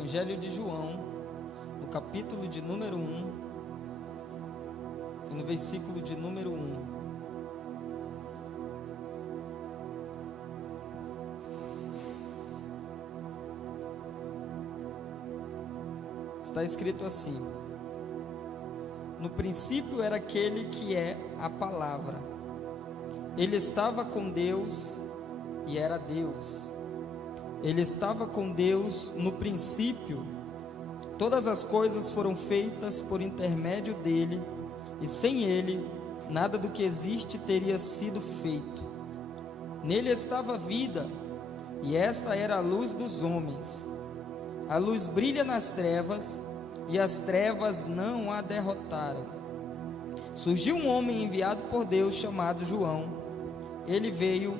Evangelho de João, no capítulo de número 1 e no versículo de número 1. Está escrito assim: no princípio era aquele que é a palavra. Ele estava com Deus e era Deus. Ele estava com Deus no princípio. Todas as coisas foram feitas por intermédio dele, e sem ele, nada do que existe teria sido feito. Nele estava a vida, e esta era a luz dos homens. A luz brilha nas trevas, e as trevas não a derrotaram. Surgiu um homem enviado por Deus chamado João. Ele veio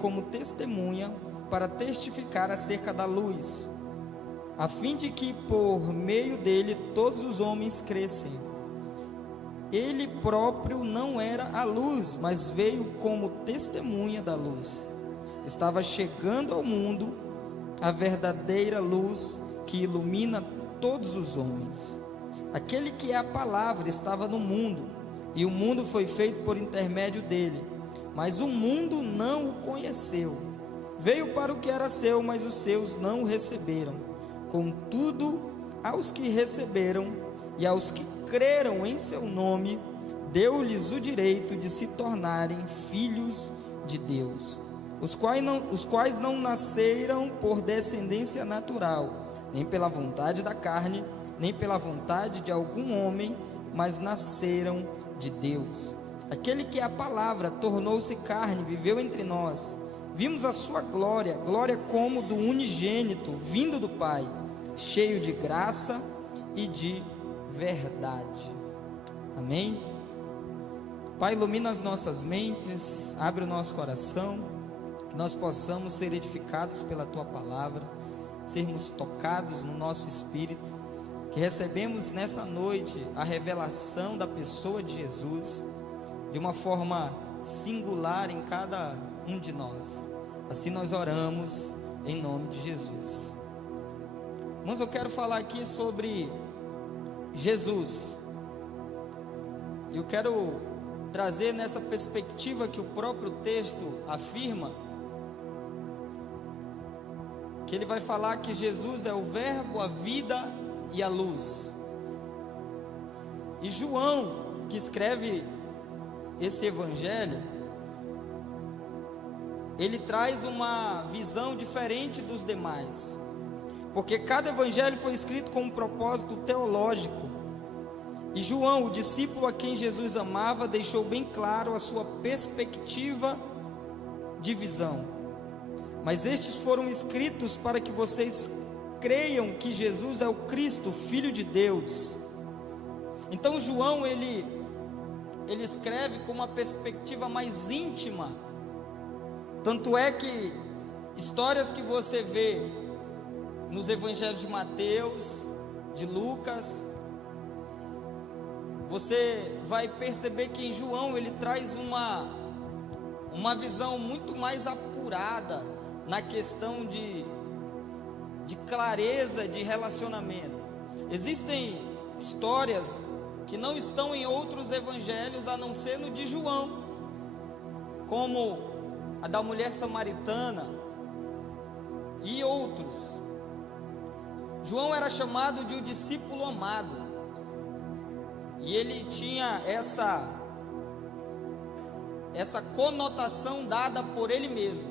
como testemunha para testificar acerca da luz, a fim de que por meio dele todos os homens crescem. Ele próprio não era a luz, mas veio como testemunha da luz. Estava chegando ao mundo a verdadeira luz que ilumina todos os homens. Aquele que é a palavra estava no mundo, e o mundo foi feito por intermédio dele, mas o mundo não o conheceu. Veio para o que era seu, mas os seus não o receberam. Contudo, aos que receberam e aos que creram em seu nome, deu-lhes o direito de se tornarem filhos de Deus, os quais não nasceram por descendência natural, nem pela vontade da carne, nem pela vontade de algum homem, mas nasceram de Deus. Aquele que é a palavra tornou-se carne, viveu entre nós. Vimos a sua glória, glória como do unigênito, vindo do Pai, cheio de graça e de verdade. Amém? Pai, ilumina as nossas mentes, abre o nosso coração, que nós possamos ser edificados pela Tua palavra, sermos tocados no nosso espírito, que recebemos nessa noite a revelação da pessoa de Jesus, de uma forma singular em cada um de nós. Assim nós oramos em nome de Jesus. Irmãos, eu quero falar aqui sobre Jesus. Eu quero trazer nessa perspectiva que o próprio texto afirma, que ele vai falar que Jesus é o verbo, a vida e a luz. E João, que escreve esse evangelho, ele traz uma visão diferente dos demais, porque cada evangelho foi escrito com um propósito teológico. E João, o discípulo a quem Jesus amava, deixou bem claro a sua perspectiva de visão. Mas estes foram escritos para que vocês creiam que Jesus é o Cristo, Filho de Deus. Então João, ele escreve com uma perspectiva mais íntima. Tanto é que histórias que você vê nos evangelhos de Mateus, de Lucas, você vai perceber que em João ele traz uma visão muito mais apurada na questão de clareza de relacionamento. Existem histórias que não estão em outros evangelhos a não ser no de João, como a da mulher samaritana e outros. João era chamado de o discípulo amado, e ele tinha essa conotação dada por ele mesmo,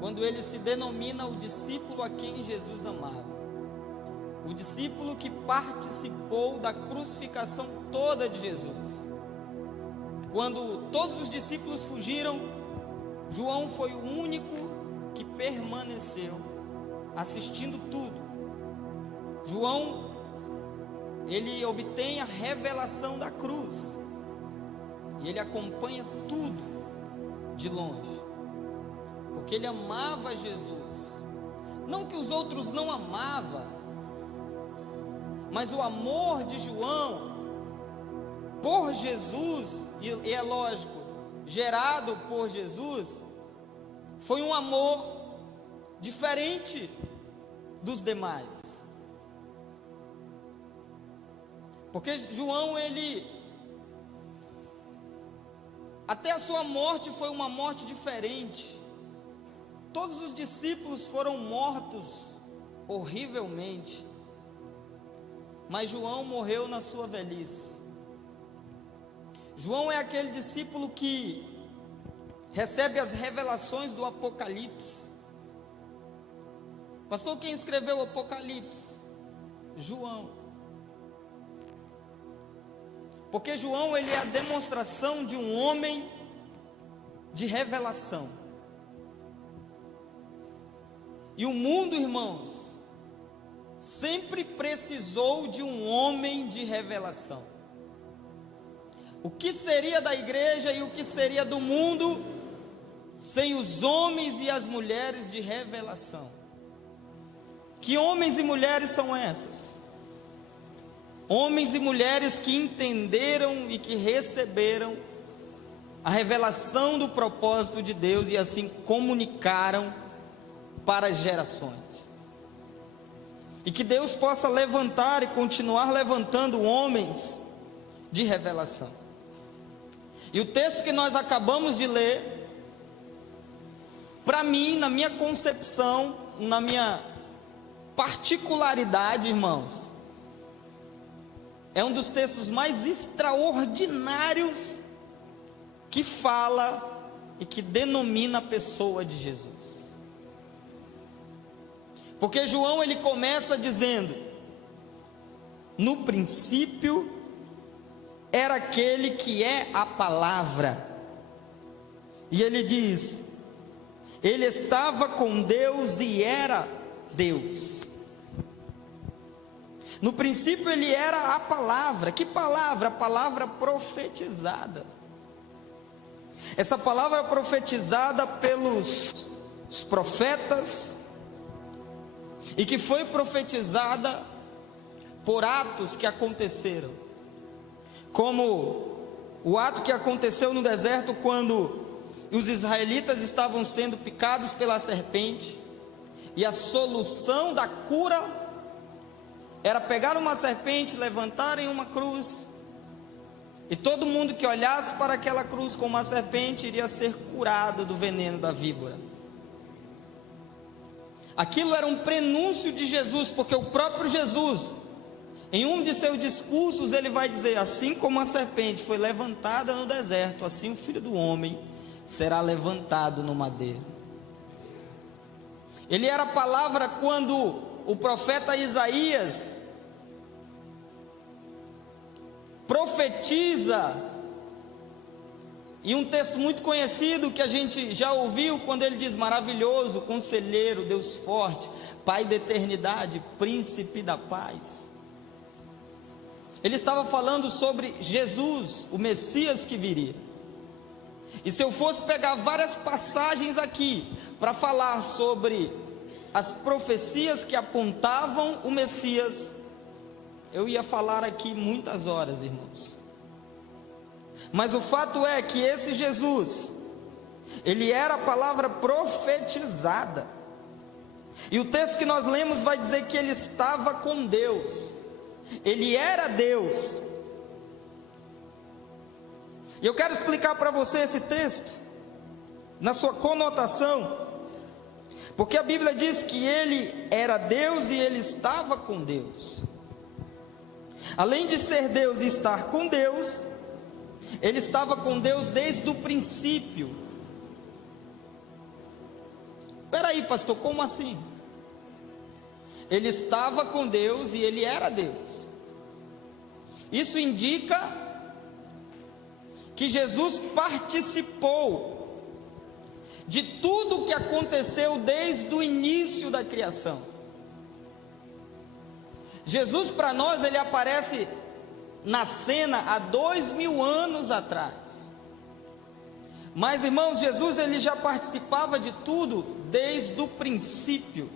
quando ele se denomina o discípulo a quem Jesus amava, o discípulo que participou da crucificação toda de Jesus. Quando todos os discípulos fugiram, João foi o único que permaneceu assistindo tudo. João, ele obtém a revelação da cruz, e ele acompanha tudo de longe, porque ele amava Jesus. Não que os outros não amavam, mas o amor de João por Jesus, e é lógico, gerado por Jesus, foi um amor diferente dos demais. Porque João, até a sua morte foi uma morte diferente. Todos os discípulos foram mortos horrivelmente, mas João morreu na sua velhice. João é aquele discípulo que recebe as revelações do Apocalipse. Pastor, quem escreveu o Apocalipse? João. Porque João, ele é a demonstração de um homem de revelação. E o mundo, irmãos, sempre precisou de um homem de revelação. O que seria da igreja e o que seria do mundo sem os homens e as mulheres de revelação? Que homens e mulheres são essas? Homens e mulheres que entenderam e que receberam a revelação do propósito de Deus e assim comunicaram para as gerações. E que Deus possa levantar e continuar levantando homens de revelação. E o texto que nós acabamos de ler, para mim, na minha concepção, na minha particularidade, irmãos, é um dos textos mais extraordinários que fala e que denomina a pessoa de Jesus. Porque João, ele começa dizendo: no princípio era aquele que é a palavra. E ele diz: ele estava com Deus e era Deus. No princípio ele era a palavra. Que palavra? A palavra profetizada. Essa palavra profetizada pelos profetas, e que foi profetizada por atos que aconteceram, como o ato que aconteceu no deserto, quando os israelitas estavam sendo picados pela serpente, e a solução da cura era pegar uma serpente, levantarem uma cruz, e todo mundo que olhasse para aquela cruz com uma serpente iria ser curado do veneno da víbora. Aquilo era um prenúncio de Jesus, porque o próprio Jesus, em um de seus discursos, ele vai dizer: assim como a serpente foi levantada no deserto, assim o Filho do Homem será levantado no madeiro. Ele era a palavra quando o profeta Isaías profetiza, e um texto muito conhecido que a gente já ouviu, quando ele diz: maravilhoso, conselheiro, Deus forte, Pai da eternidade, príncipe da paz. Ele estava falando sobre Jesus, o Messias que viria. E se eu fosse pegar várias passagens aqui para falar sobre as profecias que apontavam o Messias, eu ia falar aqui muitas horas, irmãos. Mas o fato é que esse Jesus, ele era a palavra profetizada. E o texto que nós lemos vai dizer que ele estava com Deus. Ele era Deus. E eu quero explicar para você esse texto na sua conotação, porque a Bíblia diz que ele era Deus e ele estava com Deus. Além de ser Deus e estar com Deus, ele estava com Deus desde o princípio. Espera aí, pastor, como assim? Ele estava com Deus e ele era Deus. Isso indica que Jesus participou de tudo o que aconteceu desde o início da criação. Jesus, para nós, ele aparece na cena há 2000 anos atrás. Mas, irmãos, Jesus, ele já participava de tudo desde o princípio.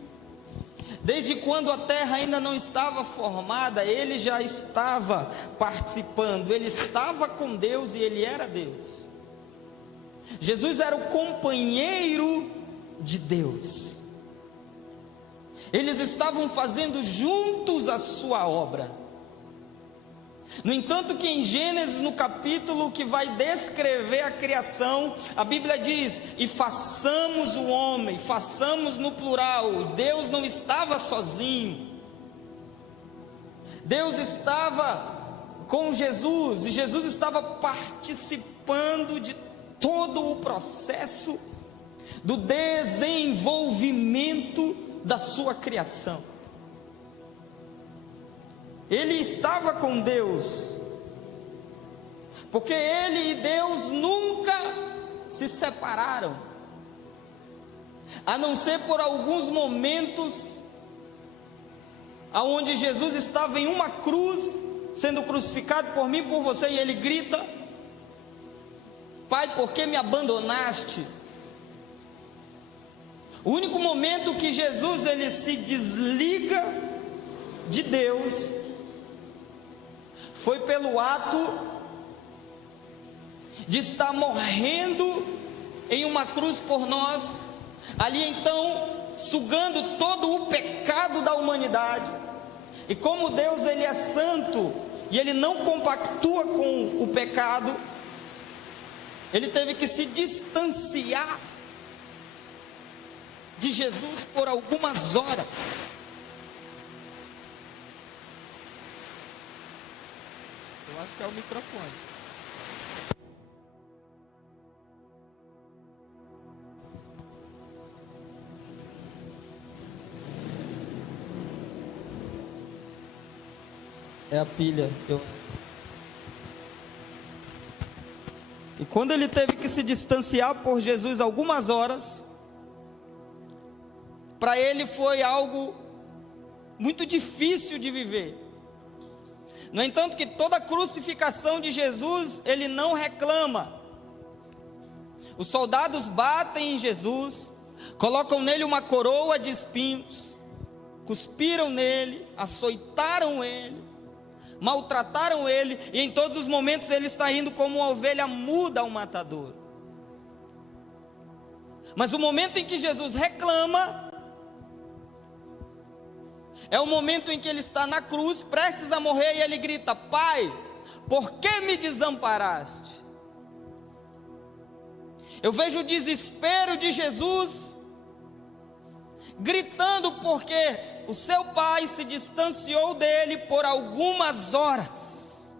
Desde quando a terra ainda não estava formada, ele já estava participando. Ele estava com Deus e ele era Deus. Jesus era o companheiro de Deus. Eles estavam fazendo juntos a sua obra. No entanto, que em Gênesis, no capítulo que vai descrever a criação, a Bíblia diz: e façamos o homem, façamos no plural. Deus não estava sozinho, Deus estava com Jesus, e Jesus estava participando de todo o processo do desenvolvimento da sua criação. Ele estava com Deus, porque ele e Deus nunca se separaram, a não ser por alguns momentos, aonde Jesus estava em uma cruz, sendo crucificado por mim e por você, e ele grita: Pai, por que me abandonaste? O único momento que Jesus ele se desliga de Deus foi pelo ato de estar morrendo em uma cruz por nós, ali então sugando todo o pecado da humanidade. E como Deus ele é santo e ele não compactua com o pecado, ele teve que se distanciar de Jesus por algumas horas. Eu acho que é o microfone. É a pilha. E quando ele teve que se distanciar por Jesus algumas horas, para ele foi algo muito difícil de viver. No entanto, que toda a crucificação de Jesus, ele não reclama. Os soldados batem em Jesus, colocam nele uma coroa de espinhos, cuspiram nele, açoitaram ele, maltrataram ele, e em todos os momentos ele está indo como uma ovelha muda ao matador. Mas o momento em que Jesus reclama é o momento em que ele está na cruz, prestes a morrer, e ele grita: Pai, por que me desamparaste? Eu vejo o desespero de Jesus, gritando porque o seu pai se distanciou dele por algumas horas,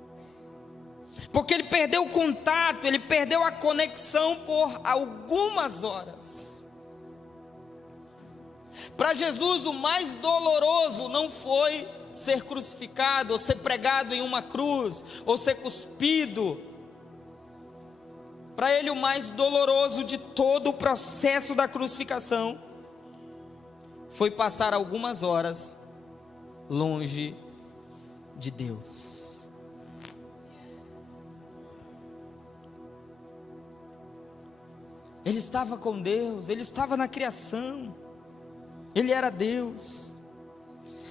porque ele perdeu o contato, ele perdeu a conexão por algumas horas. Para Jesus, o mais doloroso não foi ser crucificado, ou ser pregado em uma cruz, ou ser cuspido. Para ele, o mais doloroso de todo o processo da crucificação foi passar algumas horas longe de Deus. Ele estava com Deus, ele estava na criação, ele era Deus,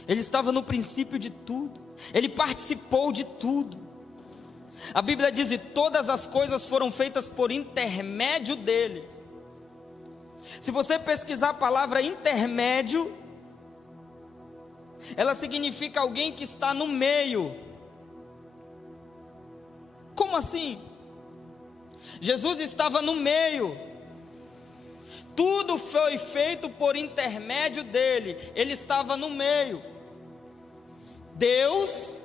ele estava no princípio de tudo, ele participou de tudo. A Bíblia diz: e todas as coisas foram feitas por intermédio dele. Se você pesquisar a palavra intermédio, ela significa alguém que está no meio. Como assim? Jesus estava no meio. Tudo foi feito por intermédio dele. Ele estava no meio. Deus,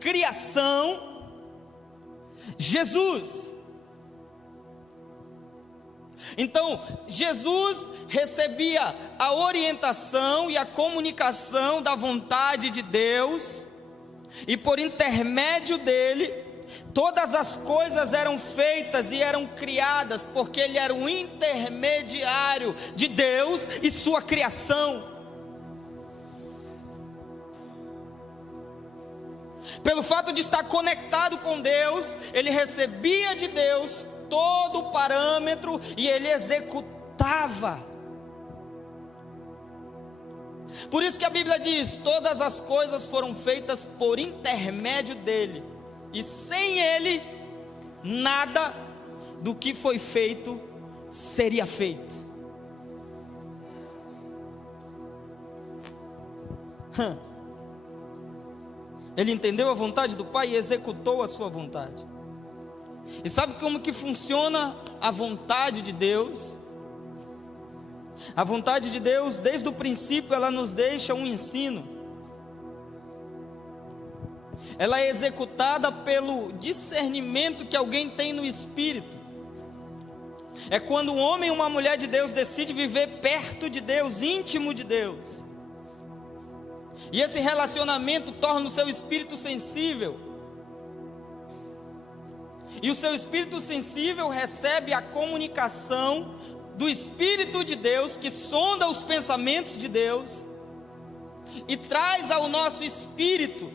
criação, Jesus. Então, Jesus recebia a orientação e a comunicação da vontade de Deus, e por intermédio dele, todas as coisas eram feitas e eram criadas, porque ele era o intermediário de Deus e sua criação. Pelo fato de estar conectado com Deus, ele recebia de Deus todo o parâmetro e ele executava. Por isso que a Bíblia diz: todas as coisas foram feitas por intermédio dele, e sem ele, nada do que foi feito seria feito. Ele entendeu a vontade do Pai e executou a sua vontade. E sabe como que funciona a vontade de Deus? A vontade de Deus, desde o princípio, ela nos deixa um ensino. Ela é executada pelo discernimento que alguém tem no Espírito. É quando um homem e uma mulher de Deus decide viver perto de Deus, íntimo de Deus. E esse relacionamento torna o seu espírito sensível. E o seu espírito sensível recebe a comunicação do Espírito de Deus, que sonda os pensamentos de Deus e traz ao nosso espírito.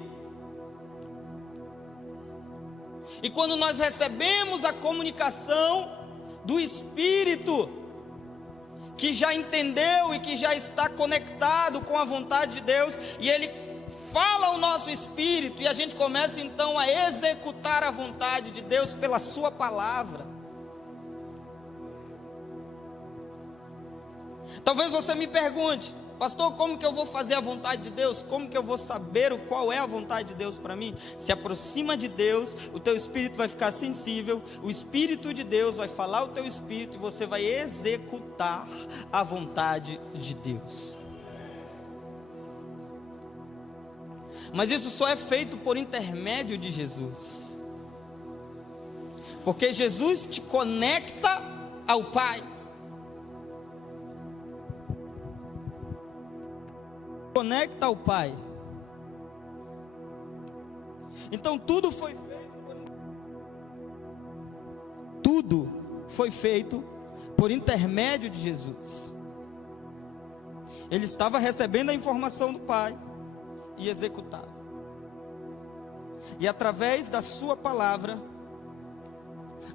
E quando nós recebemos a comunicação do Espírito, que já entendeu e que já está conectado com a vontade de Deus, e Ele fala ao nosso espírito, e a gente começa então a executar a vontade de Deus pela sua palavra. Talvez você me pergunte: pastor, como que eu vou fazer a vontade de Deus? Como que eu vou saber qual é a vontade de Deus para mim? Se aproxima de Deus, o teu espírito vai ficar sensível, o Espírito de Deus vai falar ao teu espírito, e você vai executar a vontade de Deus. Mas isso só é feito por intermédio de Jesus, porque Jesus te conecta ao Pai. Conecta ao Pai. Então tudo foi feito por intermédio de Jesus. Ele estava recebendo a informação do Pai e executava. E através da sua palavra,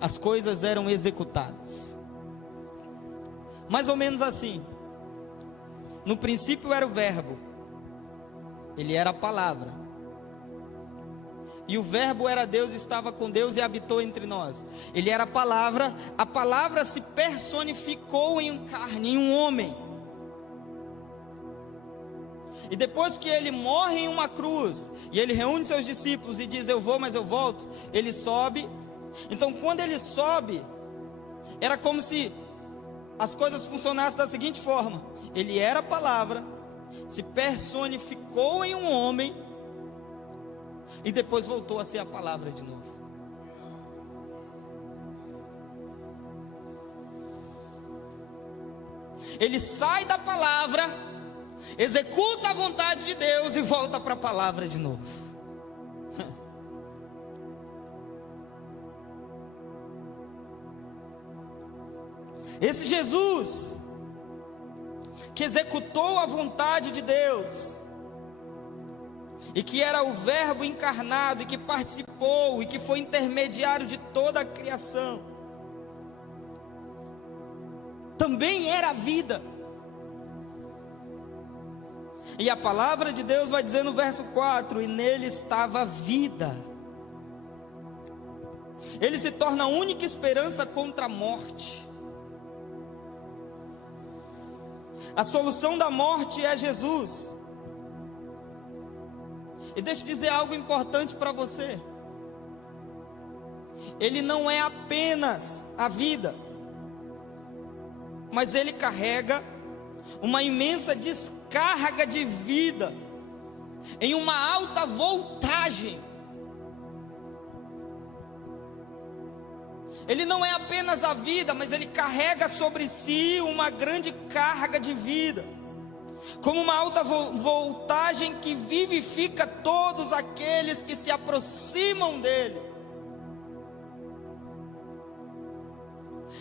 as coisas eram executadas. Mais ou menos assim. No princípio era o Verbo. Ele era a palavra. E o Verbo era Deus, estava com Deus e habitou entre nós. Ele era a palavra se personificou em carne, em um homem. E depois que ele morre em uma cruz, e ele reúne seus discípulos e diz: eu vou, mas eu volto, ele sobe. Então quando ele sobe, era como se as coisas funcionassem da seguinte forma: ele era a palavra, se personificou em um homem, e depois voltou a ser a palavra de novo. Ele sai da palavra, executa a vontade de Deus e volta para a palavra de novo. Esse Jesus que executou a vontade de Deus, e que era o Verbo encarnado, e que participou, e que foi intermediário de toda a criação, também era a vida. E a palavra de Deus vai dizer no verso 4: e nele estava a vida. Ele se torna a única esperança contra a morte. A solução da morte é Jesus. E deixa eu dizer algo importante para você. Ele não é apenas a vida, mas ele carrega uma imensa descarga de vida em uma alta voltagem. Ele não é apenas a vida, mas ele carrega sobre si uma grande carga de vida, como uma alta voltagem que vivifica todos aqueles que se aproximam dele.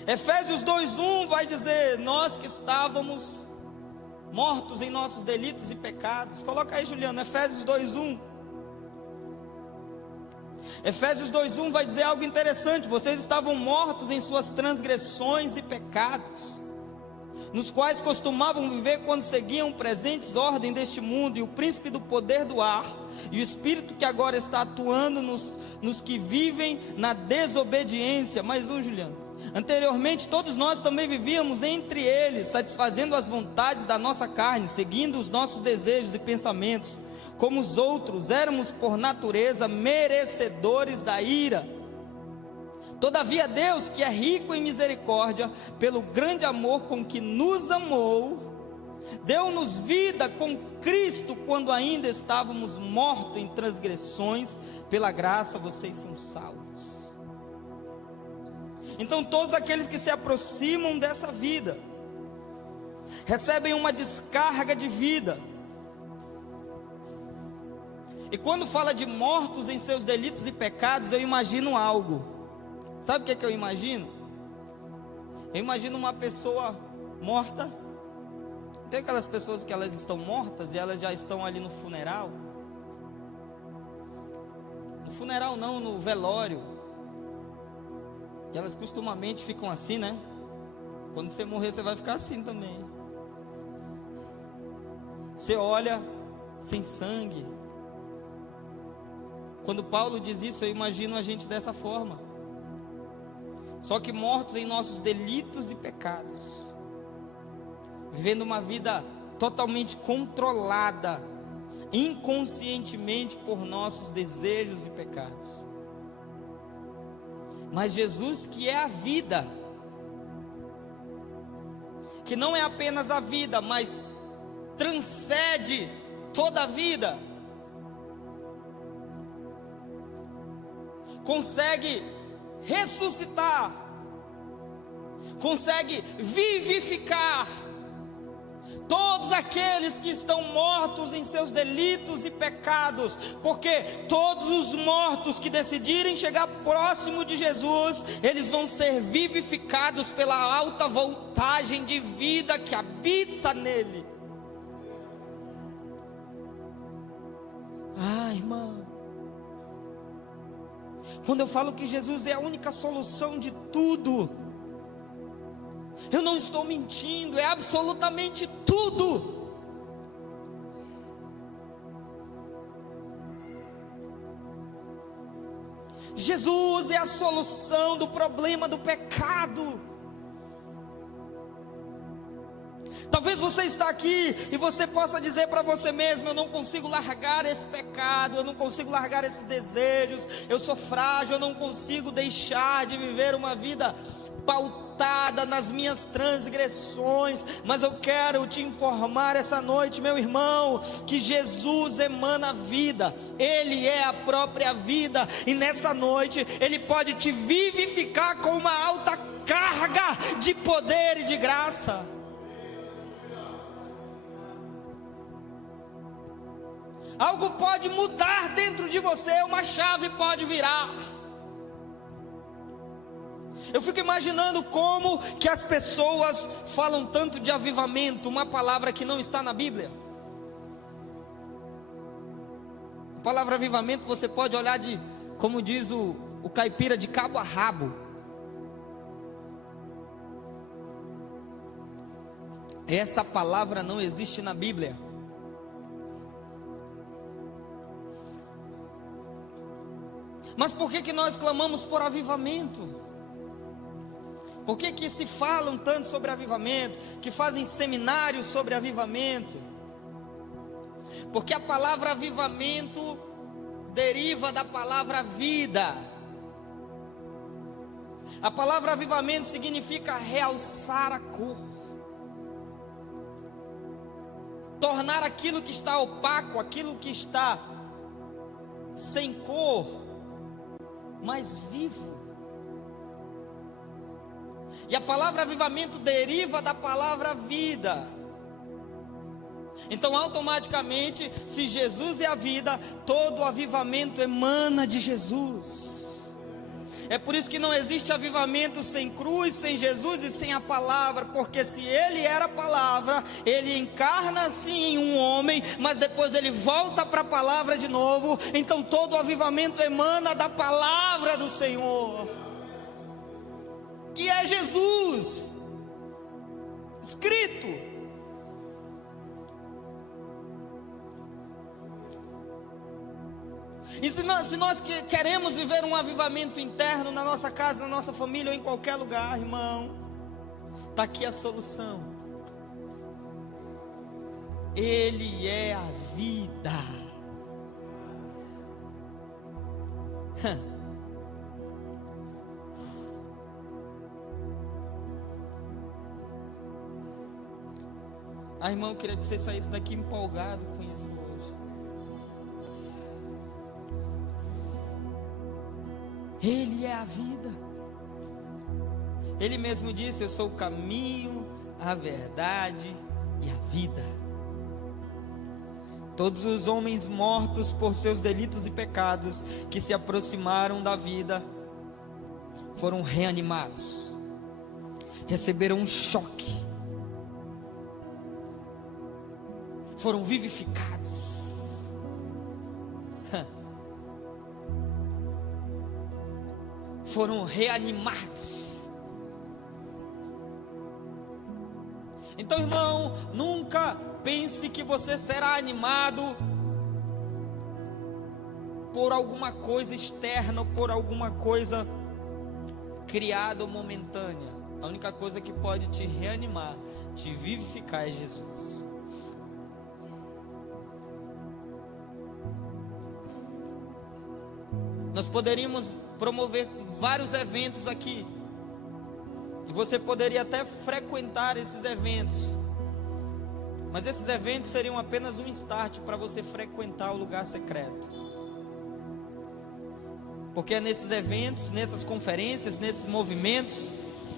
Efésios 2:1 vai dizer: nós que estávamos mortos em nossos delitos e pecados. Coloca aí, Juliano, Efésios 2:1. Efésios 2:1 vai dizer algo interessante: vocês estavam mortos em suas transgressões e pecados, nos quais costumavam viver quando seguiam presentes ordem deste mundo, e o príncipe do poder do ar, e o espírito que agora está atuando nos que vivem na desobediência. Mais um, Juliano. Anteriormente, todos nós também vivíamos entre eles, satisfazendo as vontades da nossa carne, seguindo os nossos desejos e pensamentos. Como os outros, éramos por natureza merecedores da ira. Todavia Deus, que é rico em misericórdia, pelo grande amor com que nos amou, deu-nos vida com Cristo quando ainda estávamos mortos em transgressões. Pela graça vocês são salvos. Então todos aqueles que se aproximam dessa vida recebem uma descarga de vida. E quando fala de mortos em seus delitos e pecados, eu imagino algo. Sabe o que eu imagino? Eu imagino uma pessoa morta. Tem aquelas pessoas que elas estão mortas e elas já estão ali no funeral. No funeral não, no velório. E elas costumamente ficam assim, né? Quando você morrer, você vai ficar assim também. Você olha sem sangue. Quando Paulo diz isso, eu imagino a gente dessa forma. Só que mortos em nossos delitos e pecados, vivendo uma vida totalmente controlada, inconscientemente por nossos desejos e pecados. Mas Jesus, que é a vida, que não é apenas a vida, mas transcende toda a vida, consegue ressuscitar, consegue vivificar todos aqueles que estão mortos em seus delitos e pecados, porque todos os mortos que decidirem chegar próximo de Jesus, eles vão ser vivificados pela alta voltagem de vida que habita nele. Ah, irmão, quando eu falo que Jesus é a única solução de tudo, eu não estou mentindo, é absolutamente tudo. Jesus é a solução do problema do pecado. Talvez você está aqui e você possa dizer para você mesmo: eu não consigo largar esse pecado, eu não consigo largar esses desejos, eu sou frágil, eu não consigo deixar de viver uma vida pautada nas minhas transgressões. Mas eu quero te informar essa noite, meu irmão, que Jesus emana vida, Ele é a própria vida, e nessa noite Ele pode te vivificar com uma alta carga de poder e de graça. Algo pode mudar dentro de você, uma chave pode virar. Eu fico imaginando como que as pessoas falam tanto de avivamento, uma palavra que não está na Bíblia. A palavra avivamento você pode olhar de, como diz o caipira, de cabo a rabo. Essa palavra não existe na Bíblia. Mas por que nós clamamos por avivamento? Por que se falam tanto sobre avivamento, que fazem seminários sobre avivamento? Porque a palavra avivamento deriva da palavra vida. A palavra avivamento significa realçar a cor, tornar aquilo que está opaco, aquilo que está sem cor, mais vivo. E a palavra avivamento deriva da palavra vida. Então automaticamente, se Jesus é a vida, todo o avivamento emana de Jesus. É por isso que não existe avivamento sem cruz, sem Jesus e sem a palavra, porque se Ele era a palavra, Ele encarna-se em um homem, mas depois Ele volta para a palavra de novo. Então todo o avivamento emana da palavra do Senhor, que é Jesus escrito. E se nós queremos viver um avivamento interno na nossa casa, na nossa família ou em qualquer lugar, irmão, está aqui a solução. Ele é a vida. Irmão, eu queria que você saísse daqui empolgado com isso hoje. Ele é a vida. Ele mesmo disse: eu sou o caminho, a verdade e a vida. Todos os homens mortos por seus delitos e pecados, que se aproximaram da vida, foram reanimados, receberam um choque, foram vivificados. Foram reanimados. Então, irmão, nunca pense que você será animado por alguma coisa externa ou por alguma coisa criada ou momentânea. A única coisa que pode te reanimar, te vivificar é Jesus. Nós poderíamos promover vários eventos aqui, e você poderia até frequentar esses eventos, mas esses eventos seriam apenas um start para você frequentar o lugar secreto. Porque é nesses eventos, nessas conferências, nesses movimentos,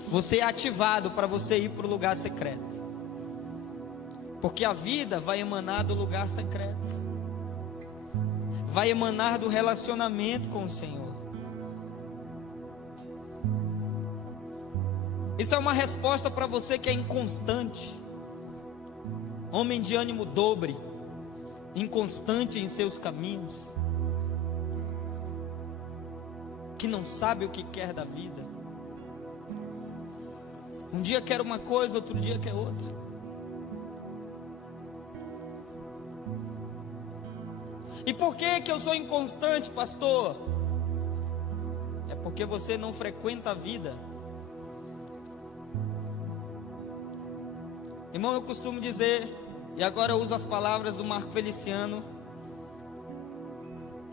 você é ativado para você ir para o lugar secreto. Porque a vida vai emanar do lugar secreto, vai emanar do relacionamento com o Senhor. Isso é uma resposta para você que é inconstante, homem de ânimo dobre, inconstante em seus caminhos, que não sabe o que quer da vida. Um dia quer uma coisa, outro dia quer outra. E por que eu sou inconstante, pastor? É porque você não frequenta a vida. Irmão, eu costumo dizer, e agora eu uso as palavras do Marco Feliciano,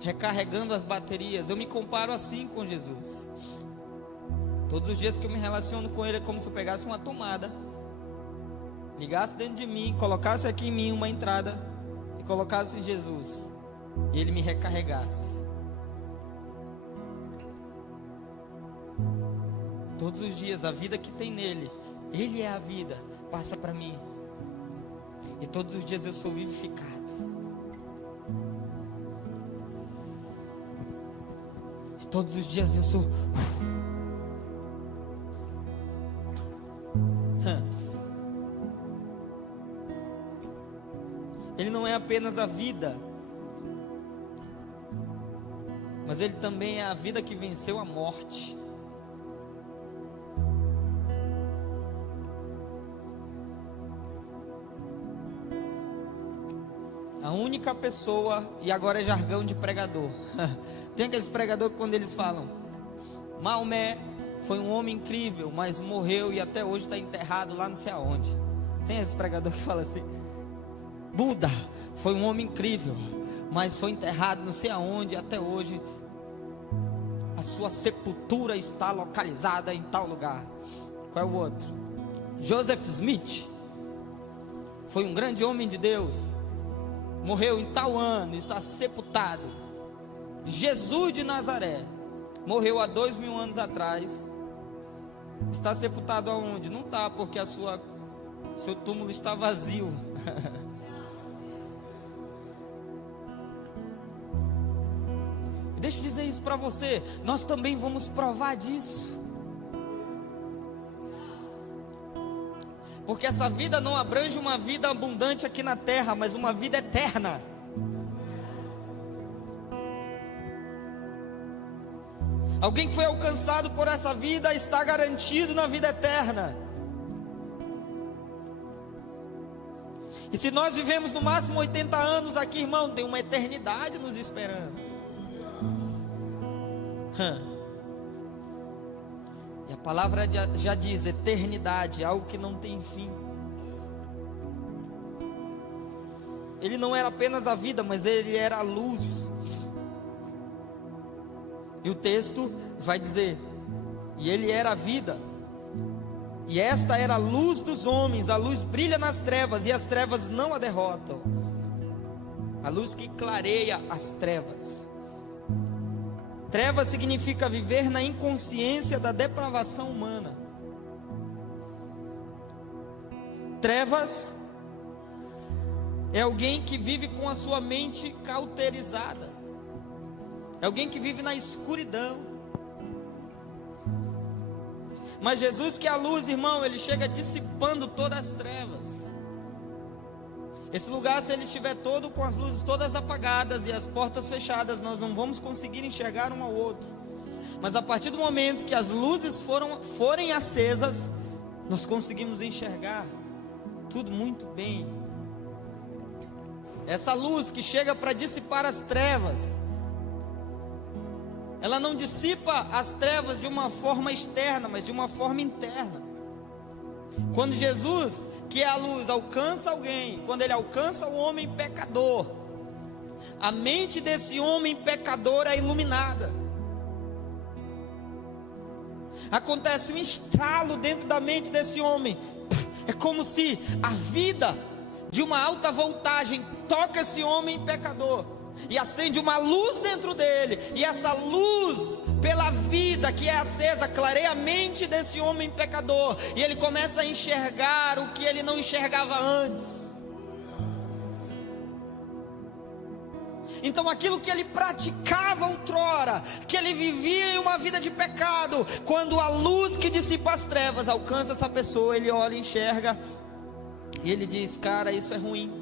recarregando as baterias. Eu me comparo assim com Jesus. Todos os dias que eu me relaciono com Ele é como se eu pegasse uma tomada, ligasse dentro de mim, colocasse aqui em mim uma entrada e colocasse em Jesus, e Ele me recarregasse. Todos os dias a vida que tem nele, Ele é a vida, passa para mim, e todos os dias eu sou vivificado. E todos os dias eu sou Ele não é apenas a vida, mas Ele também é a vida que venceu a morte. A única pessoa, e agora é jargão de pregador. Tem aqueles pregadores que quando eles falam, Maomé foi um homem incrível, mas morreu e até hoje está enterrado lá não sei aonde. Tem esse pregador que fala assim, Buda foi um homem incrível, mas foi enterrado não sei aonde, até hoje a sua sepultura está localizada em tal lugar. Qual é o outro? Joseph Smith foi um grande homem de Deus, morreu em tal ano, está sepultado. Jesus de Nazaré morreu há 2000 anos atrás, está sepultado aonde? Não está, porque seu túmulo está vazio. Deixa eu dizer isso para você, nós também vamos provar disso. Porque essa vida não abrange uma vida abundante aqui na terra, mas uma vida eterna. Alguém que foi alcançado por essa vida está garantido na vida eterna. E se nós vivemos no máximo 80 anos aqui, irmão, tem uma eternidade nos esperando. E a palavra já diz eternidade, algo que não tem fim. Ele não era apenas a vida, mas ele era a luz. E o texto vai dizer: e ele era a vida, e esta era a luz dos homens. A luz brilha nas trevas, e as trevas não a derrotam. A luz que clareia as trevas. Trevas significa viver na inconsciência da depravação humana. Trevas é alguém que vive com a sua mente cauterizada. É alguém que vive na escuridão. Mas Jesus, que é a luz, irmão, ele chega dissipando todas as trevas. Esse lugar, se ele estiver todo com as luzes todas apagadas e as portas fechadas, nós não vamos conseguir enxergar um ao outro. Mas a partir do momento que as luzes forem acesas, nós conseguimos enxergar tudo muito bem. Essa luz que chega para dissipar as trevas, ela não dissipa as trevas de uma forma externa, mas de uma forma interna. Quando Jesus, que é a luz, alcança alguém, quando ele alcança o homem pecador, a mente desse homem pecador é iluminada. Acontece um estralo dentro da mente desse homem. É como se a vida de uma alta voltagem toca esse homem pecador e acende uma luz dentro dele, e essa luz, pela vida que é acesa, clareia a mente desse homem pecador, e ele começa a enxergar o que ele não enxergava antes. Então aquilo que ele praticava outrora, que ele vivia em uma vida de pecado, quando a luz que dissipa as trevas alcança essa pessoa, ele olha e enxerga, e ele diz: cara, isso é ruim.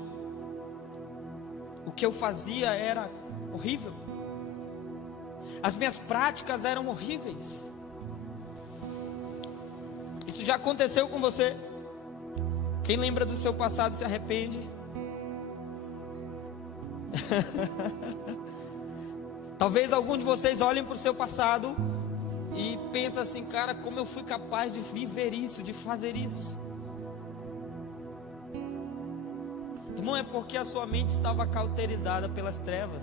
O que eu fazia era horrível. As minhas práticas eram horríveis. Isso já aconteceu com você? Quem lembra do seu passado se arrepende? Talvez algum de vocês olhem para o seu passado e pensem assim: cara, como eu fui capaz de viver isso, de fazer isso? Irmão, é porque a sua mente estava cauterizada pelas trevas.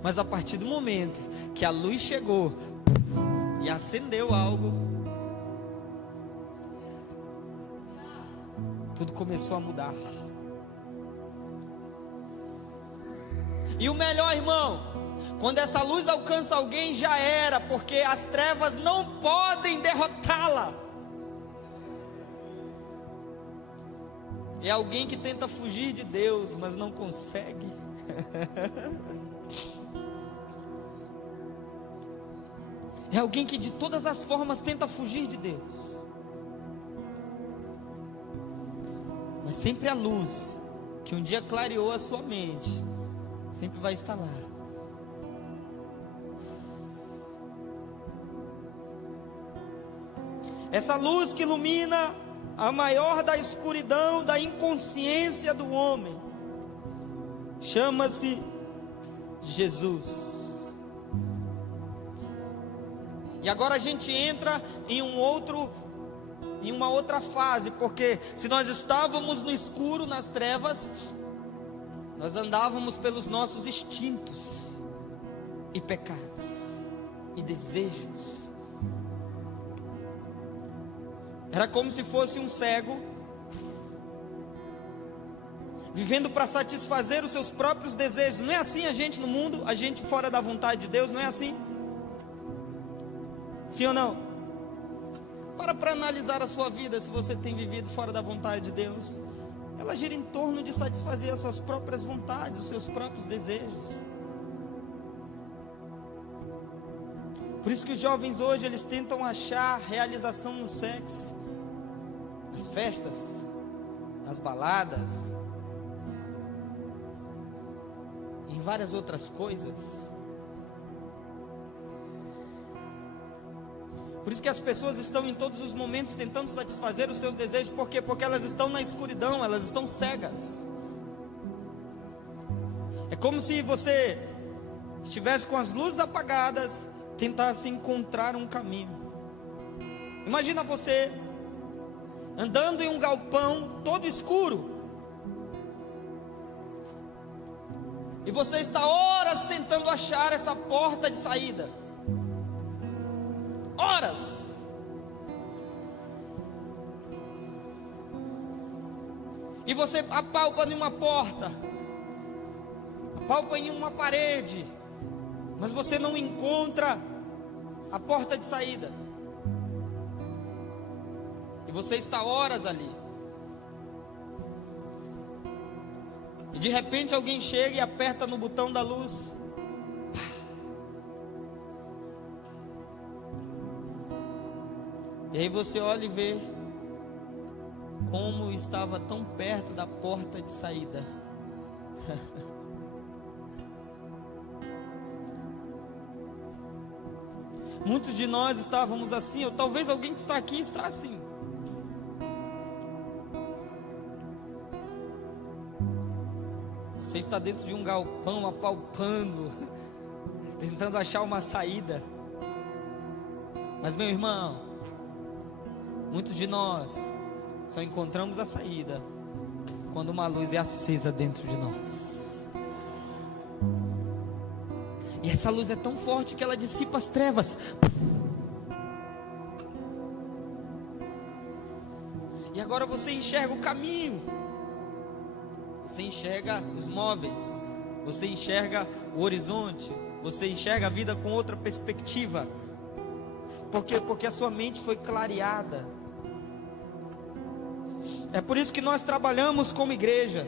Mas a partir do momento que a luz chegou e acendeu algo, tudo começou a mudar. E o melhor, irmão, quando essa luz alcança alguém, já era, porque as trevas não podem derrotá-la. É alguém que tenta fugir de Deus, mas não consegue. É alguém que de todas as formas tenta fugir de Deus, mas sempre a luz que um dia clareou a sua mente sempre vai estar lá. Essa luz que ilumina a maior da escuridão, da inconsciência do homem, chama-se Jesus. E agora a gente entra em uma outra fase, porque se nós estávamos no escuro, nas trevas, nós andávamos pelos nossos instintos e pecados e desejos. Era como se fosse um cego vivendo para satisfazer os seus próprios desejos. Não é assim a gente no mundo, a gente fora da vontade de Deus, não é assim? Sim ou não? Para analisar a sua vida, se você tem vivido fora da vontade de Deus. Ela gira em torno de satisfazer as suas próprias vontades, os seus próprios desejos. Por isso que os jovens hoje, eles tentam achar realização no sexo, nas festas, nas baladas, em várias outras coisas. Por isso que as pessoas estão em todos os momentos tentando satisfazer os seus desejos. Por quê? Porque elas estão na escuridão, elas estão cegas. É como se você estivesse com as luzes apagadas, tentasse encontrar um caminho. Imagina você andando em um galpão todo escuro, e você está horas tentando achar essa porta de saída. Horas. E você apalpa em uma porta, apalpa em uma parede, mas você não encontra a porta de saída. E você está horas ali. E de repente alguém chega e aperta no botão da luz. E aí você olha e vê como estava tão perto da porta de saída. Muitos de nós estávamos assim, ou talvez alguém que está aqui está assim. Você está dentro de um galpão apalpando, tentando achar uma saída. Mas meu irmão, muitos de nós só encontramos a saída quando uma luz é acesa dentro de nós. E essa luz é tão forte que ela dissipa as trevas. E agora você enxerga o caminho. Você enxerga os móveis. Você enxerga o horizonte. Você enxerga a vida com outra perspectiva. Porque a sua mente foi clareada. É por isso que nós trabalhamos como igreja.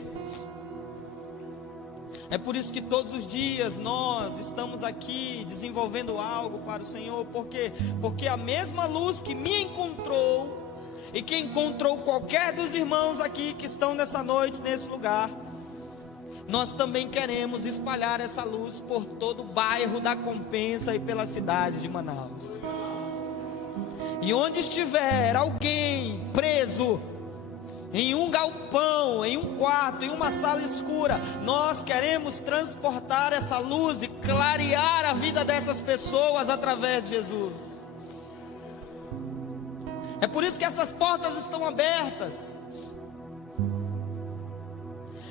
É por isso que todos os dias nós estamos aqui desenvolvendo algo para o Senhor. Porque a mesma luz que me encontrou e que encontrou qualquer dos irmãos aqui que estão nessa noite, nesse lugar, nós também queremos espalhar essa luz por todo o bairro da Compensa e pela cidade de Manaus. E onde estiver alguém preso em um galpão, em um quarto, em uma sala escura, nós queremos transportar essa luz e clarear a vida dessas pessoas através de Jesus. É por isso que essas portas estão abertas.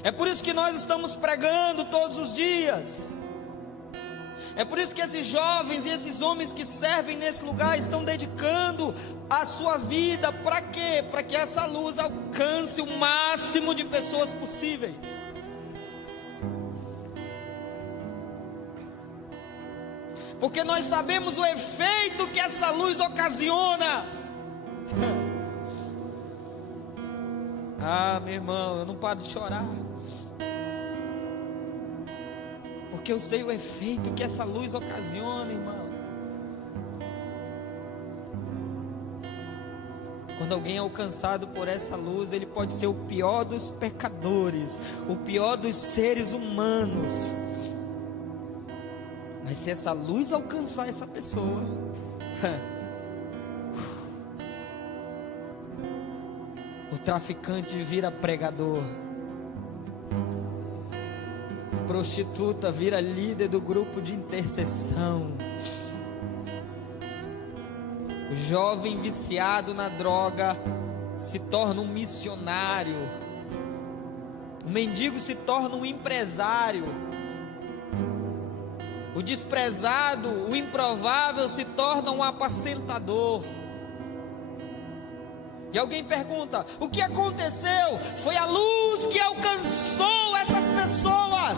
É por isso que nós estamos pregando todos os dias. É por isso que esses jovens e esses homens que servem nesse lugar estão dedicando a sua vida. Para quê? Para que essa luz alcance o máximo de pessoas possíveis. Porque nós sabemos o efeito que essa luz ocasiona. Ah, meu irmão, eu não paro de chorar. Porque eu sei o efeito que essa luz ocasiona, irmão. Quando alguém é alcançado por essa luz, ele pode ser o pior dos pecadores, o pior dos seres humanos. Mas se essa luz alcançar essa pessoa, o traficante vira pregador, prostituta vira líder do grupo de intercessão, o jovem viciado na droga se torna um missionário, o mendigo se torna um empresário, o desprezado, o improvável se torna um apacentador. E alguém pergunta: o que aconteceu? Foi a luz que alcançou essas pessoas.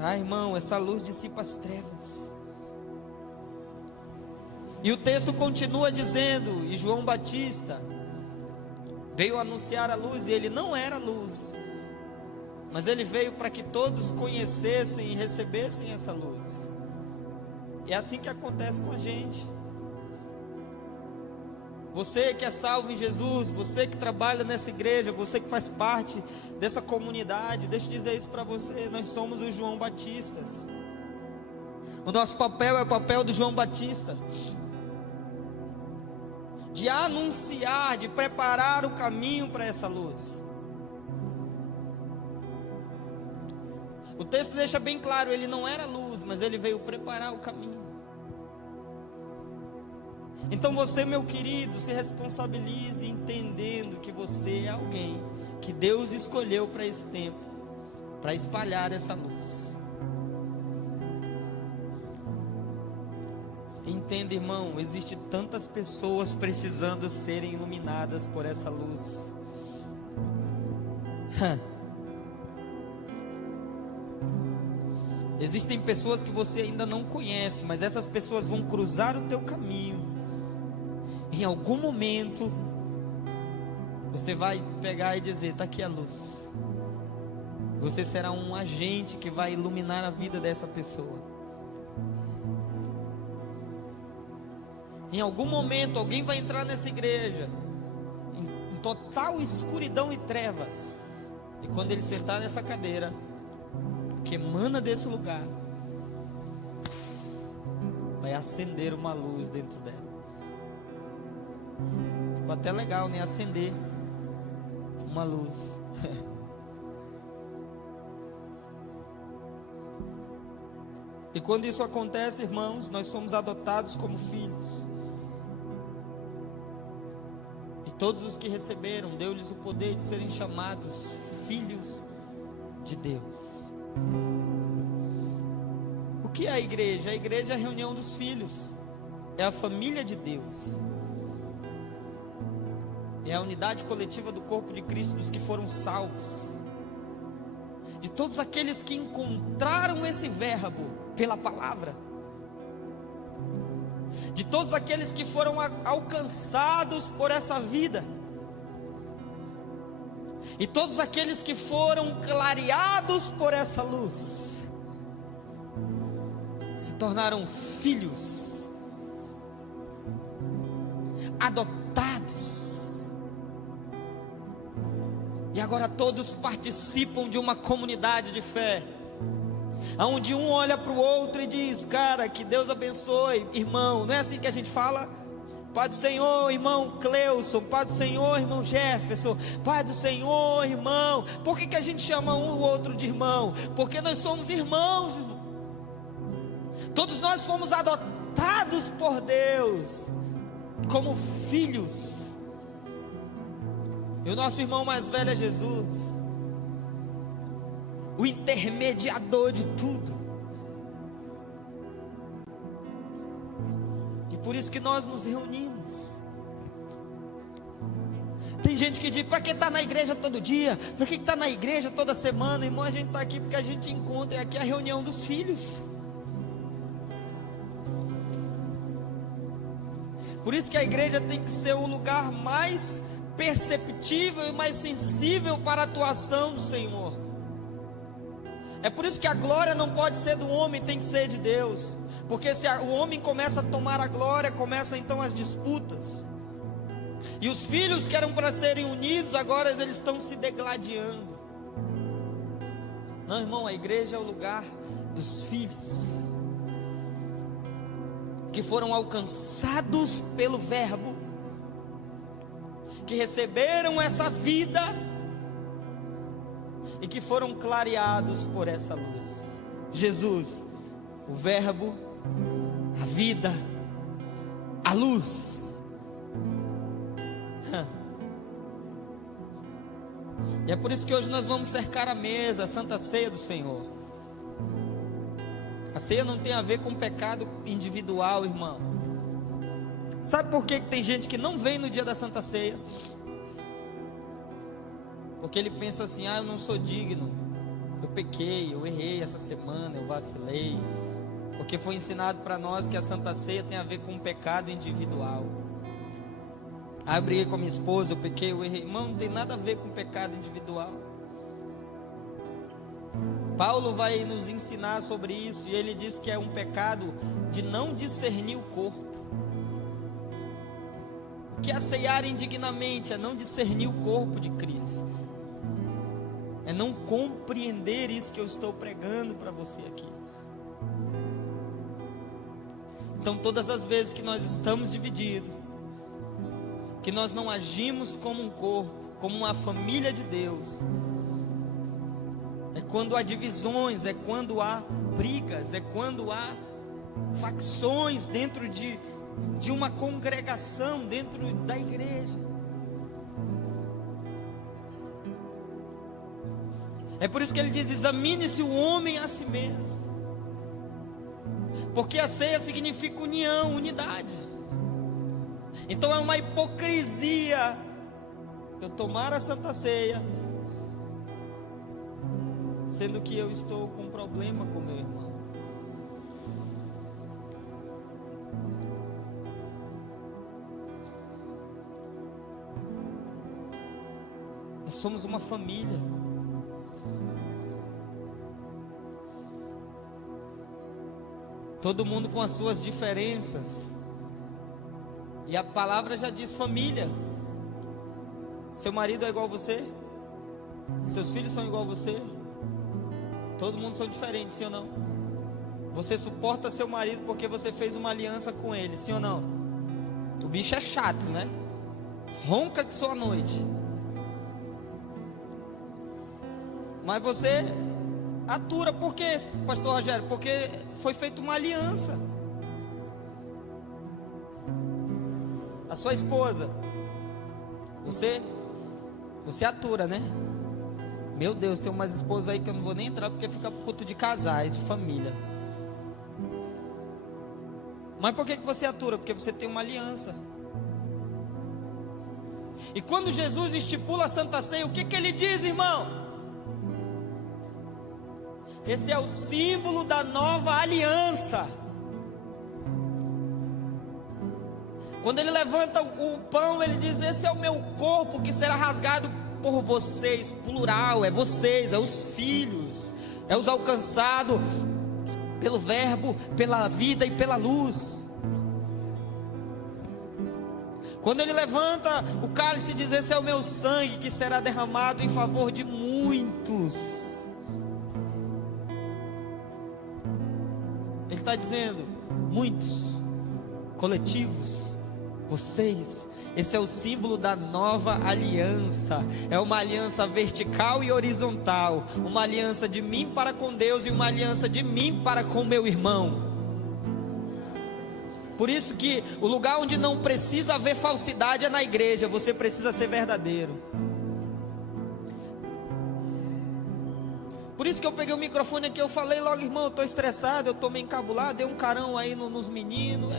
Ah, irmão, essa luz dissipa as trevas. E o texto continua dizendo: e João Batista veio anunciar a luz, e ele não era luz, mas ele veio para que todos conhecessem e recebessem essa luz. E é assim que acontece com a gente. Você que é salvo em Jesus, você que trabalha nessa igreja, você que faz parte dessa comunidade, deixa eu dizer isso para você: nós somos os João Batistas. O nosso papel é o papel do João Batista. de anunciar, de preparar o caminho para essa luz. O texto deixa bem claro, ele não era luz, mas ele veio preparar o caminho. Então você, meu querido, se responsabilize entendendo que você é alguém que Deus escolheu para esse tempo, para espalhar essa luz. Entenda, irmão, existem tantas pessoas precisando serem iluminadas por essa luz. Existem pessoas que você ainda não conhece, mas essas pessoas vão cruzar o teu caminho. Em algum momento, você vai pegar e dizer: está aqui a luz. Você será um agente que vai iluminar a vida dessa pessoa. Em algum momento, alguém vai entrar nessa igreja em total escuridão e trevas. E quando ele sentar nessa cadeira, que emana desse lugar, vai acender uma luz dentro dela. Ficou até legal, né? Acender uma luz. E quando isso acontece, irmãos, nós somos adotados como filhos. E todos os que receberam, deu-lhes o poder de serem chamados filhos de Deus. O que é a igreja? A igreja é a reunião dos filhos, é a família de Deus, é a unidade coletiva do corpo de Cristo, dos que foram salvos, de todos aqueles que encontraram esse verbo pela palavra, de todos aqueles que foram alcançados por essa vida, e todos aqueles que foram clareados por essa luz, se tornaram filhos, adotados, e agora todos participam de uma comunidade de fé, onde um olha para o outro e diz: cara, que Deus abençoe, irmão. Não é assim que a gente fala? Pai do Senhor, irmão Cleuson. Pai do Senhor, irmão Jefferson. Pai do Senhor, irmão. Por que a gente chama um o outro de irmão? Porque nós somos irmãos, irmão. Todos nós fomos adotados por Deus como filhos. E o nosso irmão mais velho é Jesus, o intermediador de tudo. E por isso que nós nos reunimos. Tem gente que diz: para que está na igreja todo dia? Para que está na igreja toda semana? Irmão, a gente está aqui porque a gente encontra aqui a reunião dos filhos. Por isso que a igreja tem que ser o lugar mais perceptível e mais sensível para a atuação do Senhor. É por isso que a glória não pode ser do homem, tem que ser de Deus. Porque se o homem começa a tomar a glória, começam então as disputas. E os filhos que eram para serem unidos, agora eles estão se degladiando. Não, irmão, a igreja é o lugar dos filhos, que foram alcançados pelo verbo, que receberam essa vida e que foram clareados por essa luz. Jesus, o verbo, a vida, a luz. E é por isso que hoje nós vamos cercar a mesa, a Santa Ceia do Senhor. A ceia não tem a ver com pecado individual, irmão. Sabe por que tem gente que não vem no dia da Santa Ceia? Porque ele pensa assim: eu não sou digno, eu pequei, eu errei essa semana, eu vacilei. Porque foi ensinado para nós que a Santa Ceia tem a ver com um pecado individual. Eu briguei com a minha esposa, eu pequei, eu errei. Irmão, não tem nada a ver com pecado individual. Paulo vai nos ensinar sobre isso, e ele diz que é um pecado de não discernir o corpo. O que é ceiar indignamente? É não discernir o corpo de Cristo, é não compreender isso que eu estou pregando para você aqui. Então todas as vezes que nós estamos divididos, que nós não agimos como um corpo, como uma família de Deus, é quando há divisões, é quando há brigas, é quando há facções dentro de uma congregação, dentro da igreja. É por isso que ele diz: examine-se o homem a si mesmo, porque a ceia significa união, unidade. Então é uma hipocrisia eu tomar a Santa Ceia, sendo que eu estou com um problema com meu irmão. Nós somos uma família. Todo mundo com as suas diferenças. E a palavra já diz família. Seu marido é igual a você? Seus filhos são igual a você? Todo mundo são diferentes, sim ou não? Você suporta seu marido porque você fez uma aliança com ele, sim ou não? O bicho é chato, né? Ronca que só à noite. Mas você atura, por quê, pastor Rogério? Porque foi feita uma aliança. A sua esposa, você atura, né? Meu Deus, tem umas esposas aí que eu não vou nem entrar, porque fica pro culto de casais, de família. Mas por que você atura? Porque você tem uma aliança. E quando Jesus estipula a Santa Ceia, o que ele diz, irmão? Esse é o símbolo da nova aliança. Quando ele levanta o pão, ele diz: esse é o meu corpo que será rasgado por vocês. Plural, é vocês, é os filhos, é os alcançados pelo verbo, pela vida e pela luz. Quando ele levanta o cálice e diz: esse é o meu sangue que será derramado em favor de muitos. Ele está dizendo: muitos, coletivos, vocês. Esse é o símbolo da nova aliança. É uma aliança vertical e horizontal. Uma aliança de mim para com Deus e uma aliança de mim para com meu irmão. Por isso que o lugar onde não precisa haver falsidade é na igreja. Você precisa ser verdadeiro. Por isso que eu peguei o microfone aqui, eu falei logo: irmão, eu estou estressado, eu estou meio encabulado, dei um carão aí nos meninos.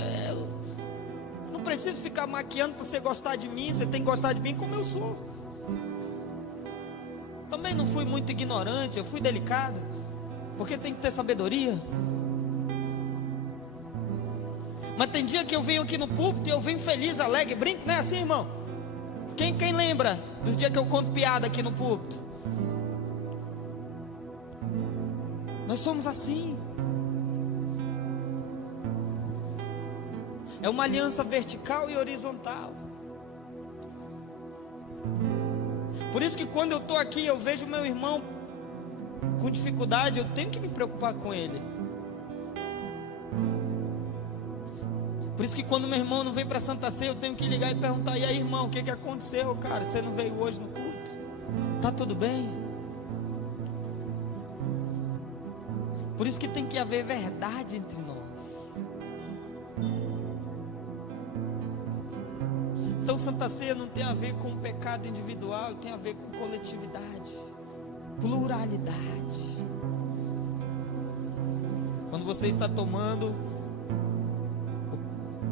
Não preciso ficar maquiando para você gostar de mim. Você tem que gostar de mim como eu sou. Também não fui muito ignorante, eu fui delicado, porque tem que ter sabedoria. Mas tem dia que eu venho aqui no púlpito e eu venho feliz, alegre, brinco, não é assim, irmão? Quem lembra dos dias que eu conto piada aqui no púlpito? Nós somos assim. É uma aliança vertical e horizontal. Por isso que quando eu estou aqui, eu vejo meu irmão com dificuldade, eu tenho que me preocupar com ele. Por isso que quando meu irmão não vem para a Santa Ceia, eu tenho que ligar e perguntar: e aí, irmão, o que aconteceu, cara? Você não veio hoje no culto? Tá tudo bem? Por isso que tem que haver verdade entre nós. Então Santa Ceia não tem a ver com pecado individual, tem a ver com coletividade, pluralidade. Quando você está tomando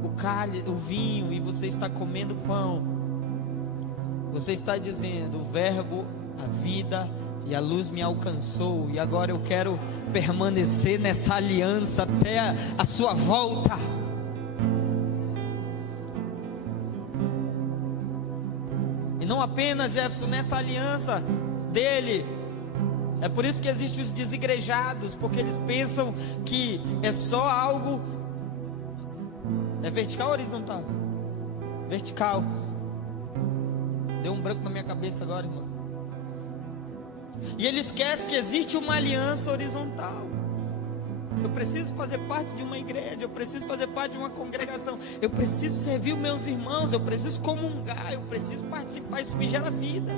o cálice, o vinho, e você está comendo pão, você está dizendo: o verbo, a vida e a luz me alcançou, e agora eu quero permanecer nessa aliança até a sua volta. E não apenas, Jefferson, nessa aliança dele. É por isso que existem os desigrejados, porque eles pensam que é só algo. É vertical ou horizontal? Vertical. Deu um branco na minha cabeça agora, irmão. E ele esquece que existe uma aliança horizontal. Eu preciso fazer parte de uma igreja, eu preciso fazer parte de uma congregação, eu preciso servir os meus irmãos, eu preciso comungar, eu preciso participar, isso me gera vida.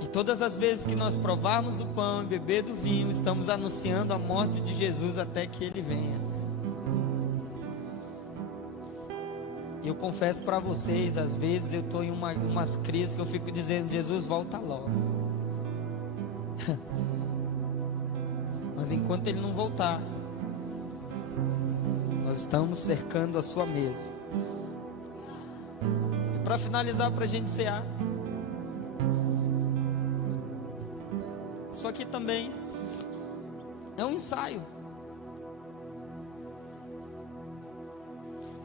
E todas as vezes que nós provarmos do pão e beber do vinho, estamos anunciando a morte de Jesus até que Ele venha. E eu confesso para vocês, às vezes eu estou em umas crises que eu fico dizendo: Jesus, volta logo. Mas enquanto Ele não voltar, nós estamos cercando a sua mesa. E para finalizar, para a gente cear, isso aqui também é um ensaio.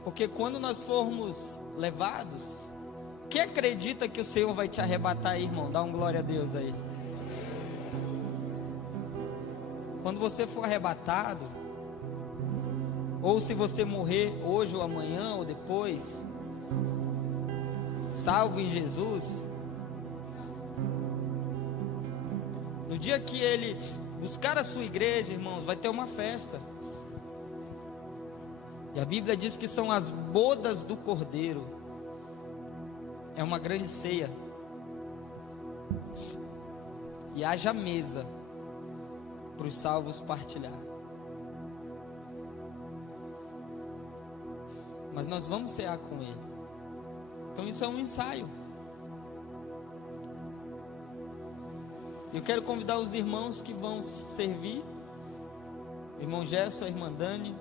Porque quando nós formos levados, quem acredita que o Senhor vai te arrebatar aí, irmão? Dá um glória a Deus aí. Quando você for arrebatado, ou se você morrer hoje ou amanhã ou depois, salvo em Jesus, no dia que Ele buscar a sua igreja, irmãos, vai ter uma festa. E a Bíblia diz que são as bodas do Cordeiro. É uma grande ceia. E haja mesa para os salvos partilhar. Mas nós vamos cear com Ele. Então isso é um ensaio. Eu quero convidar os irmãos que vão servir. Irmão Gerson, a irmã Dani.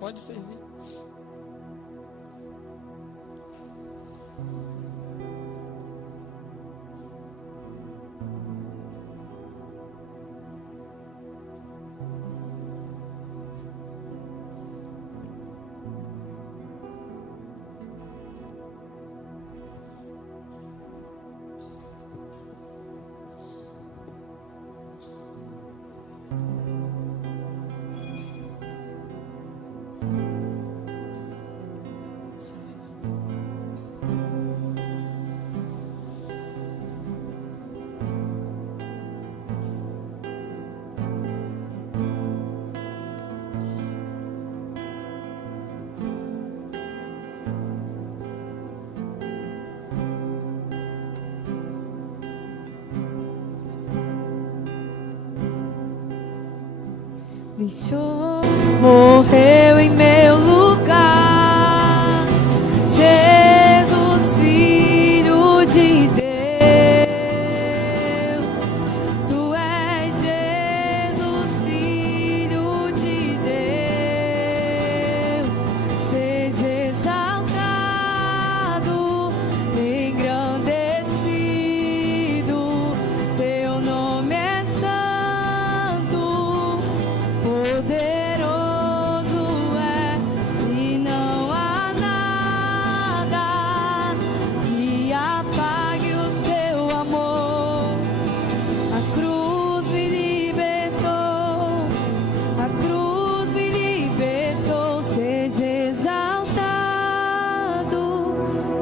Pode servir. Deixou, morreu em meu lugar, Jesus, Filho de Deus, Tu és Jesus, Filho de Deus, seja exaltado, engrandecido, Teu nome é santo, poderoso é, e não há nada que apague o seu amor. A cruz me libertou, a cruz me libertou, seja exaltado,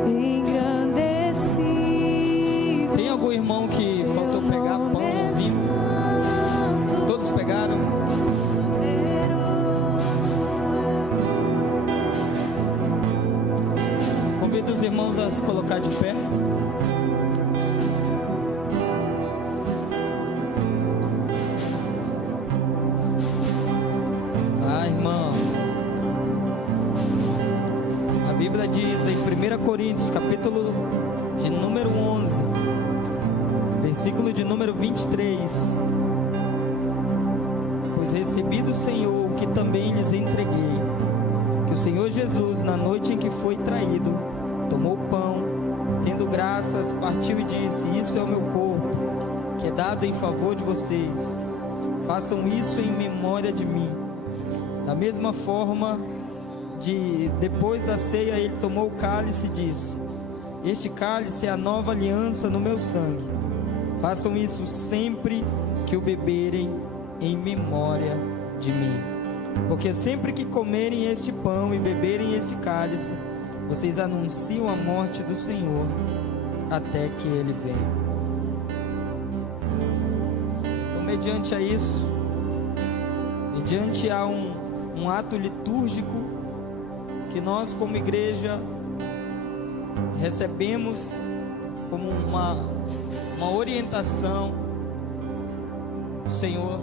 engrandecido. Tem algum irmão que faltou pegar pão ou vinho? Todos pegaram? Convido os irmãos a se colocar de pé. Irmão, a Bíblia diz em 1 Coríntios, capítulo de número 11, versículo de número 23: pois recebi do Senhor o que também lhes entreguei, que o Senhor Jesus, na noite em que foi traído, tomou o pão, tendo graças, partiu e disse: isto é o meu corpo, que é dado em favor de vocês, façam isso em memória de mim. Da mesma forma, depois da ceia, ele tomou o cálice e disse: este cálice é a nova aliança no meu sangue. Façam isso sempre que o beberem, em memória de mim. Porque sempre que comerem este pão e beberem este cálice, vocês anunciam a morte do Senhor até que ele venha. Então, mediante a isso, mediante a um ato litúrgico que nós como igreja recebemos como uma orientação do Senhor,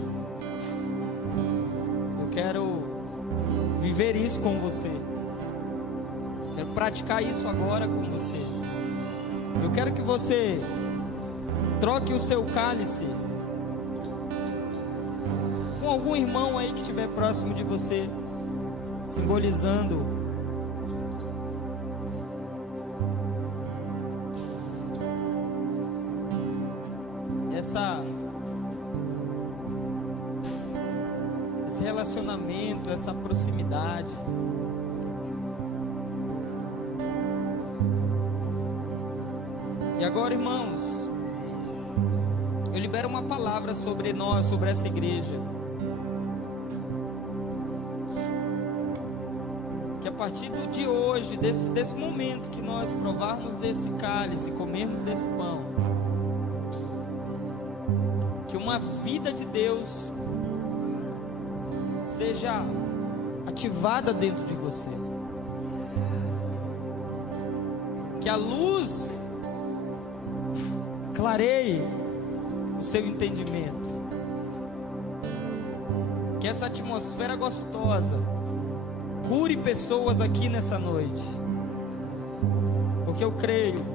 eu quero viver isso com você, quero praticar isso agora com você. Eu quero que você troque o seu cálice com algum irmão aí que estiver próximo de você, simbolizando esse relacionamento, essa proximidade. E agora, irmãos, eu libero uma palavra sobre nós, sobre essa igreja, que a partir de hoje, desse momento que nós provarmos desse cálice, comermos desse pão, que uma vida de Deus seja ativada dentro de você, que a luz clareie o seu entendimento, que essa atmosfera gostosa cure pessoas aqui nessa noite, porque eu creio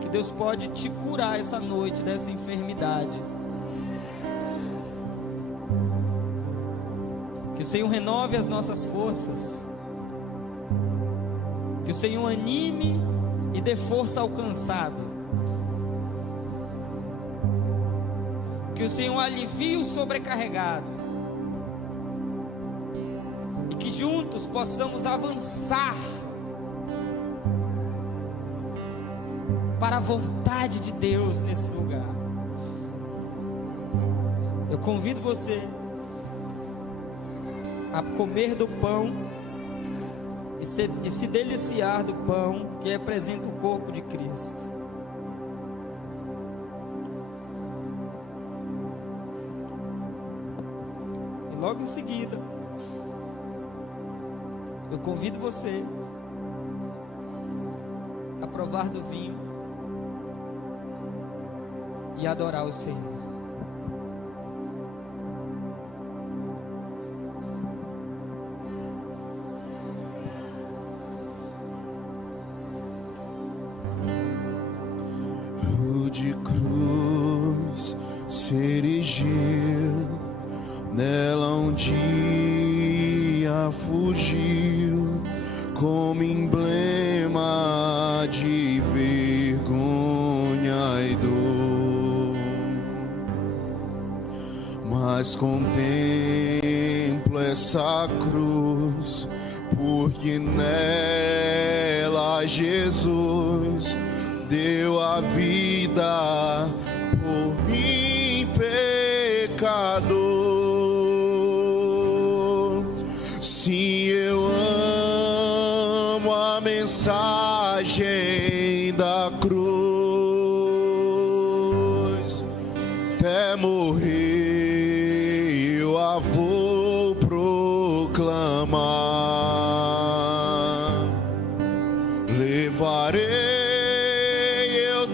que Deus pode te curar essa noite dessa enfermidade. Que o Senhor renove as nossas forças, que o Senhor anime e dê força ao cansado, que o Senhor alivie o sobrecarregado, e que juntos possamos avançar para a vontade de Deus nesse lugar. Eu convido você a comer do pão e se deliciar do pão que representa o corpo de Cristo. E logo em seguida, eu convido você a provar do vinho e adorar o Senhor. De cruz se erigiu, nela um dia fugiu, como emblema de vergonha e dor. Mas contemplo essa cruz, porque nela Jesus deu a vida por mim, pecador. Sim, eu amo a mensagem da cruz, até morrer eu a vou proclamar. Levarei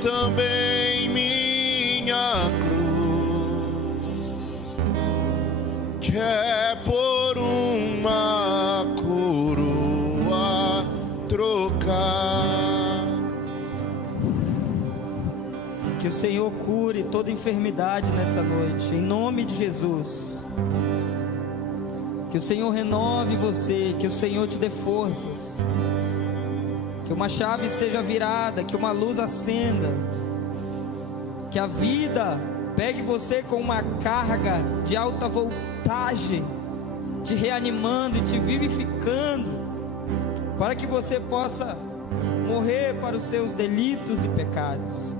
também minha cruz, que é por uma coroa trocar. Que o Senhor cure toda enfermidade nessa noite, em nome de Jesus. Que o Senhor renove você, que o Senhor te dê forças, que uma chave seja virada, que uma luz acenda, que a vida pegue você com uma carga de alta voltagem, te reanimando e te vivificando, para que você possa morrer para os seus delitos e pecados.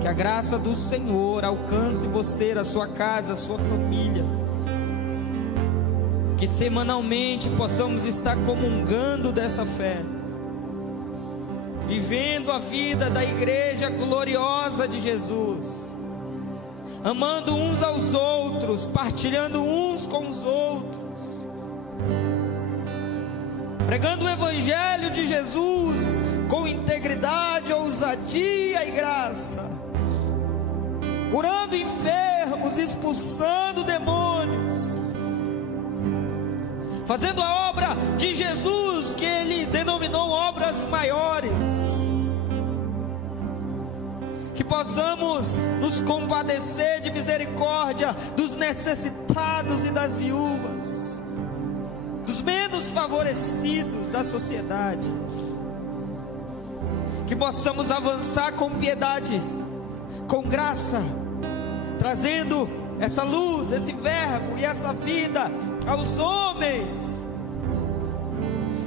Que a graça do Senhor alcance você, a sua casa, a sua família. Que semanalmente possamos estar comungando dessa fé, vivendo a vida da igreja gloriosa de Jesus, amando uns aos outros, partilhando uns com os outros, pregando o evangelho de Jesus com integridade, ousadia e graça, curando enfermos, expulsando demônios, fazendo a obra de Jesus que Ele denominou obras maiores. Que possamos nos compadecer de misericórdia dos necessitados e das viúvas, dos menos favorecidos da sociedade. Que possamos avançar com piedade, com graça, trazendo essa luz, esse verbo e essa vida aos homens,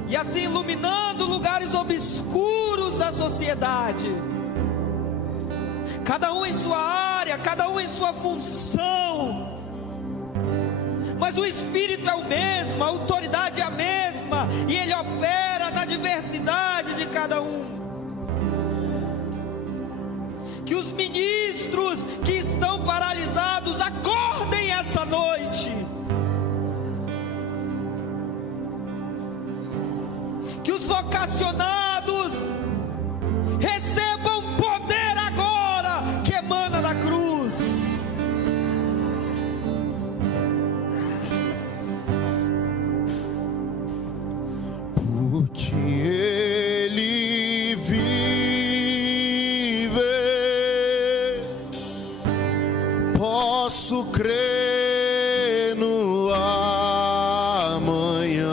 e assim iluminando lugares obscuros da sociedade, cada um em sua área, cada um em sua função, mas o Espírito é o mesmo, a autoridade é a mesma, e Ele opera na diversidade de cada um. Que os ministros que estão paralisados acordem essa noite, que os vocacionados recebam poder agora que emana da cruz. Porque Ele vive, posso crer no amanhã.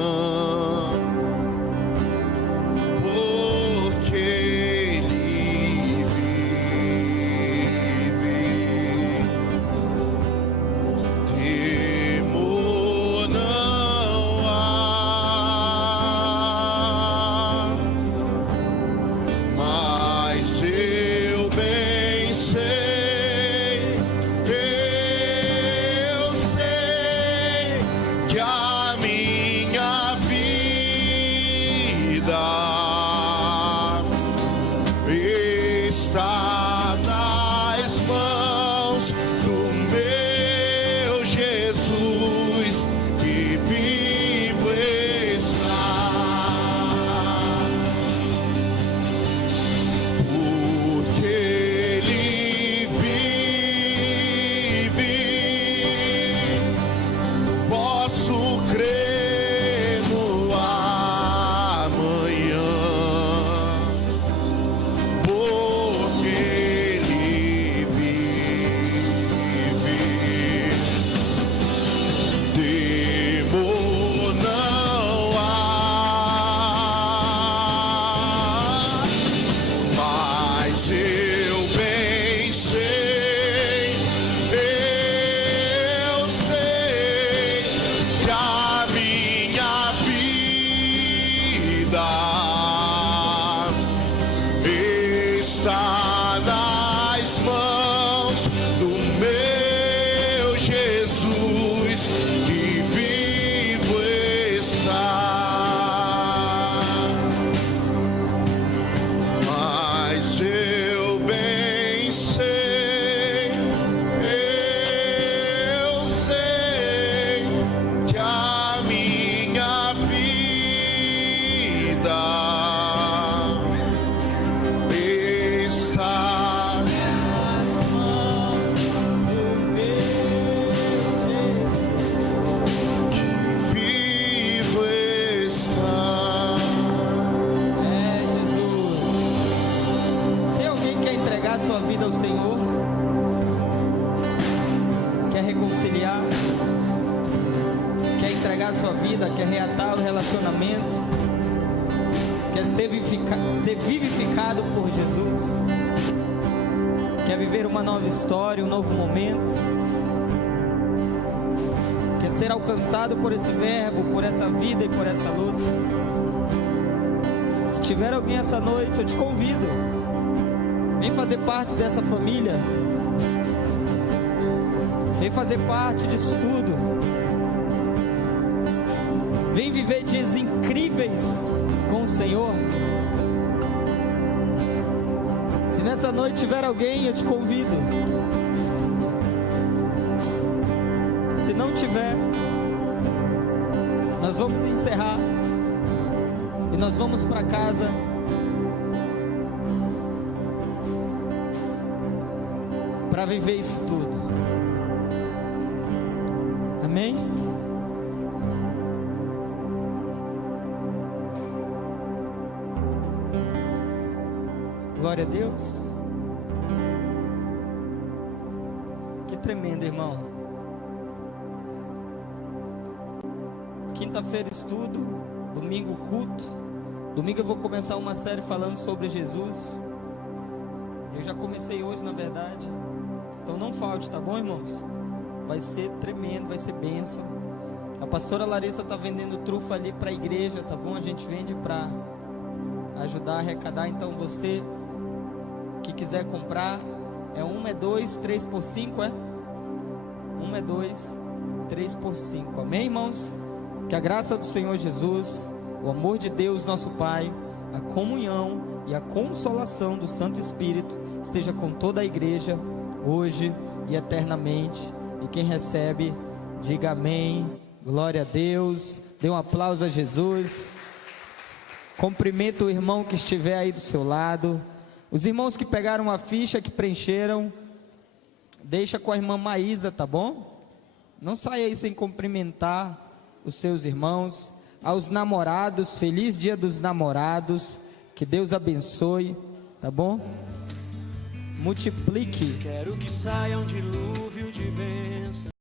Porque Ele vive, temor não há, mas eu bem sei, que a minha vida está nas mãos do meu Jesus, que vivo está. Porque Ele vive, posso crer no amanhã. Porque Ele vive, temor não há, mas eu bem sei, que a minha vida está nas mãos do meu Jesus, que vivo está. Mas eu bem sei, que a minha vida está Nas mãos do meu Jesus, que vivo está. é Jesus. Tem alguém que quer entregar sua vida ao Senhor? Quer reconciliar? Quer entregar sua vida? Quer reatar o relacionamento? Quer ser vivificado por Jesus? Quer viver uma nova história, um novo momento? Quer ser alcançado por esse verbo, por essa vida e por essa luz? tiver alguém essa noite, eu te convido. Vem fazer parte dessa família. Vem fazer parte disso tudo. Vem viver dias incríveis com o Senhor. Se nessa noite tiver alguém, eu te convido. Se não tiver, nós vamos encerrar e nós vamos para casa. Para viver isso tudo. Amém? Glória a Deus. Que tremendo, irmão. Quinta-feira estudo, domingo culto. Domingo eu vou começar uma série falando sobre Jesus. Eu já comecei hoje, na verdade. Então não falte, tá bom, irmãos? Vai ser tremendo, vai ser bênção. A pastora Larissa tá vendendo trufa ali para a igreja, tá bom? A gente vende para ajudar a arrecadar. Então você que quiser comprar, é 1, é 2, 3 por 5, é? 1 é 2, 3 por 5. Amém, irmãos? Que a graça do Senhor Jesus, o amor de Deus nosso Pai, a comunhão e a consolação do Santo Espírito esteja com toda a igreja, hoje e eternamente. E quem recebe, diga amém. Glória a Deus. Dê um aplauso a Jesus. Cumprimenta o irmão que estiver aí do seu lado. Os irmãos que pegaram a ficha, que preencheram, deixa com a irmã Maísa, tá bom? Não saia aí sem cumprimentar os seus irmãos. Aos namorados, feliz dia dos namorados. Que Deus abençoe, tá bom? Multiplique. Quero que saia um dilúvio de